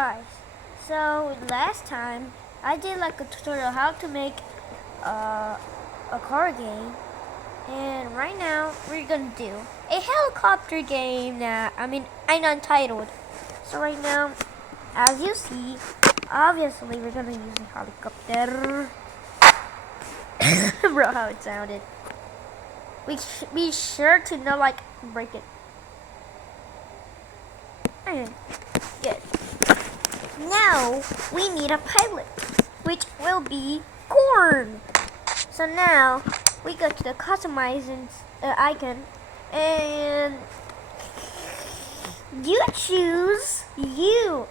Guys, so last time I did like a tutorial how to make a car game, and right now we're gonna do a helicopter game that I'm untitled. So right now, as you see, obviously we're gonna use a helicopter. Bro, how it sounded. Be sure to not break it. And good. Now we need a pilot, which will be corn. So now we go to the customizing icon, and you choose you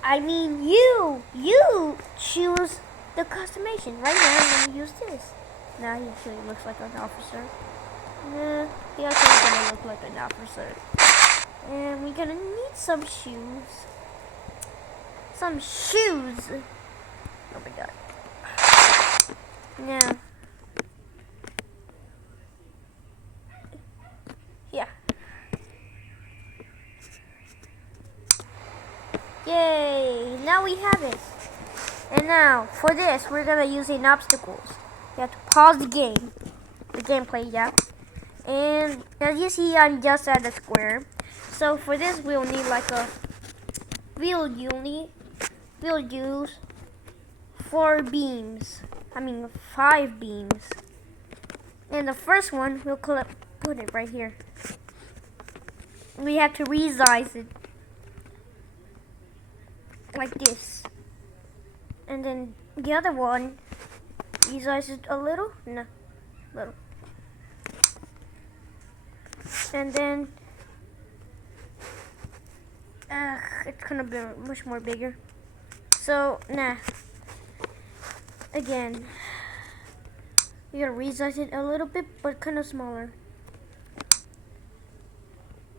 choose the customization. Right now I'm gonna use this. Now he actually looks like an officer. Nah, he actually gonna look like an officer. And we're gonna need some shoes. Oh my god. Now, yeah. Yay! Now we have it. And now, for this, we're gonna use obstacles. You have to pause the gameplay, yeah. And as you see, I'm just at a square. So for this, we'll need we'll use 5 beams. And the first one, we'll put it right here. We have to resize it like this. And then the other one, resize it a little. No, little. And then it's gonna be much more bigger. So again, you gotta resize it a little bit, but kind of smaller.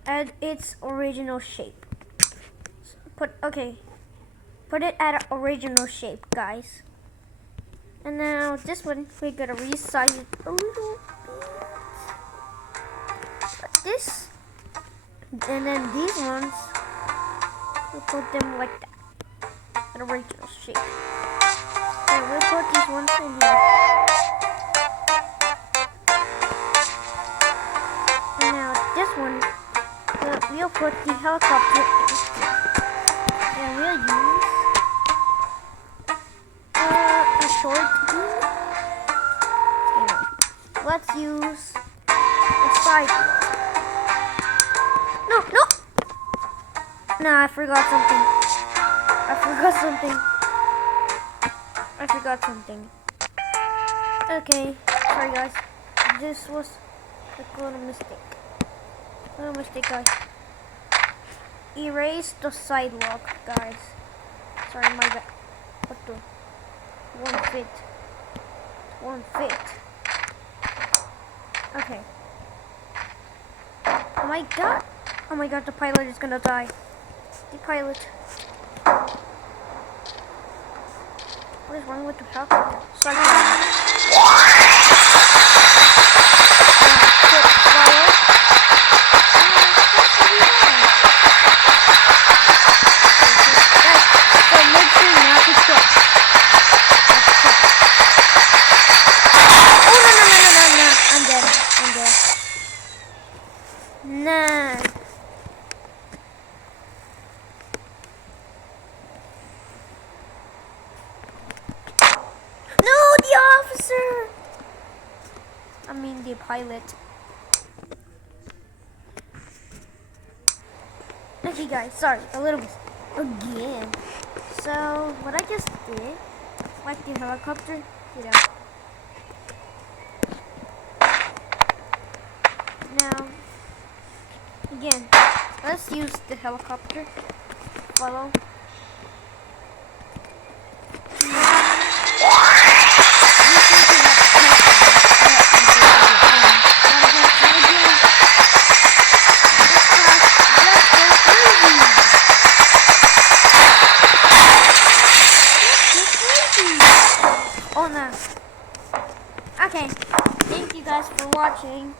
Add its original shape. Put it at original shape, guys. And now this one, we gotta resize it a little bit, like this. And then these ones, we'll put them like that, at original shape. And we'll put these ones in here. And now this one, we'll put the helicopter in here. And we'll use a short beam. Let's use a sidewalk. No! Nah, I forgot something. Okay, sorry guys. This was a little mistake, guys. Erase the sidewalk, guys. Sorry, my bad. What the? Won't fit. Okay. Oh my god, the pilot is gonna die. The pilot. What is wrong with the helicopter? Sorry. The pilot. Okay guys, sorry, a little bit again. So what I just did, like the helicopter, Now, again, let's use the helicopter. Follow. Okay, thank you guys for watching.